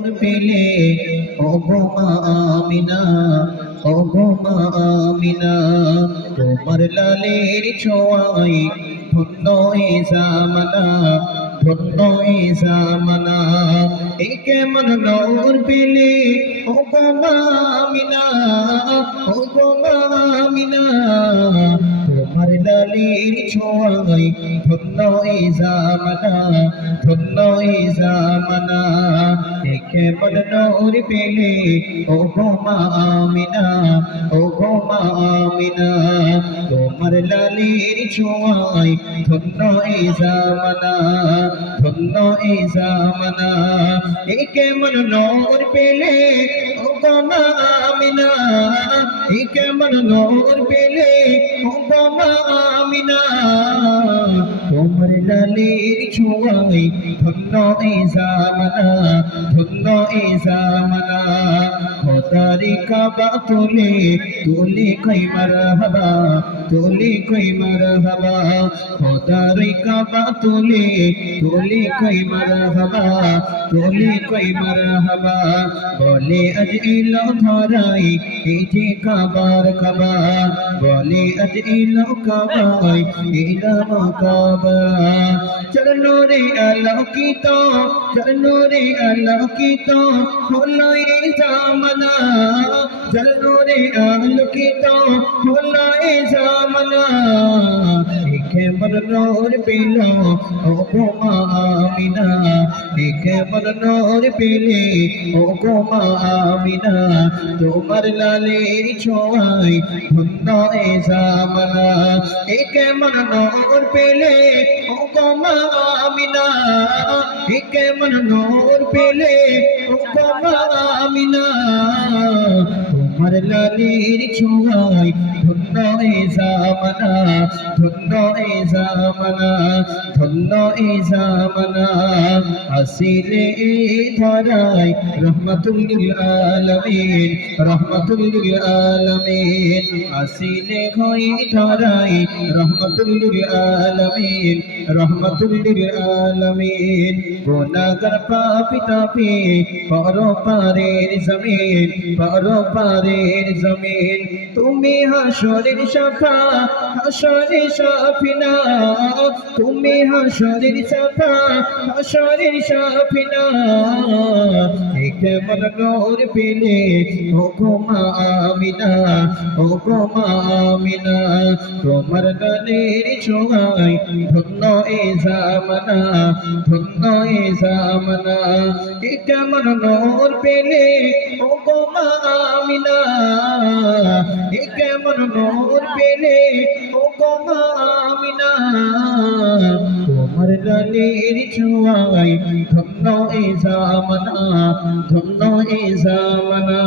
নূর পেলে, ও মা আমিনা, ও গো মা আমিনা, তোমার লালের ছোঁয়াই ধন্য এ জামানা, ধন্য এ জামানা। এই কেমন নূর পেলে, ও গো মা আমিনা, ও মা আমিনা। লালের ছোঁয়াই ধন্য এ জামানা, ধন্য এ জামানা। দেখে মন পেলে ও গো মা আমিনা ও গো মা আমিনা। তোমার লালের ছোঁয়াই ধন্য এ জামানা, ধন্য এ জামানা। একে মন নূর পেলে ও গো মা আমিনা। একে মন নূর পেলে ও গো মা আমিনা। তোমার লালির ছোঁয়াই ধন্য এ জামানা, ধন্য এ জামানা। খোদারি কাবা তোলে তোলে কই মারহাবা। তোলে কই মারহাবা, খোদারি কাবা তোলে তোলে কই মারহাবা, তোলে কই মারহাবা। বলে আজ ইলো ধরাই এই কাবার কাবা। বলে আজ ইলো কাবাই ইলাম কাবা চরনো রে আলোকিত চরনো রে আলোকিত হলো এই জামানা। চরনো রে আলোকিত হলো এই জামানা দেখে মন নূর পেল, ও গো মা আমিনা। দেখে মন নূর পেলে, ও গো মা আমিনা। তোমার লালের ছোঁয়াই ধন্য এ জামানা। দেখে মন নূর পেলে, ও গো মা আমিনা। দেখে মন নূর পেলে, ও গো মা আমিনা। তোমার লালের ছোঁয়াই ধন্য এ জামানা ধন্য এ জামানা ধন্য পর পারের জমিন পর পারের জমিন তুমি হাসরের সাফা, হাসরের সাফিনা। তুমি হাসরের সাফা, হাসরের সাফিনা। দেখে মন নূর পেলে, ও গো মা আমিনা, ও গো মা আমিনা। তোমার গানের ছোঁয়াই ধন্য এ জামানা, ধন্য এ জামানা। কেমন নূর পেলে, ও গো মা আমিনা। কেমন নূর পেলে? ও গো মা আমিনা, তোমার লালের ছোঁয়াই ধন্য এ জামানা, ধন্য এ জামানা।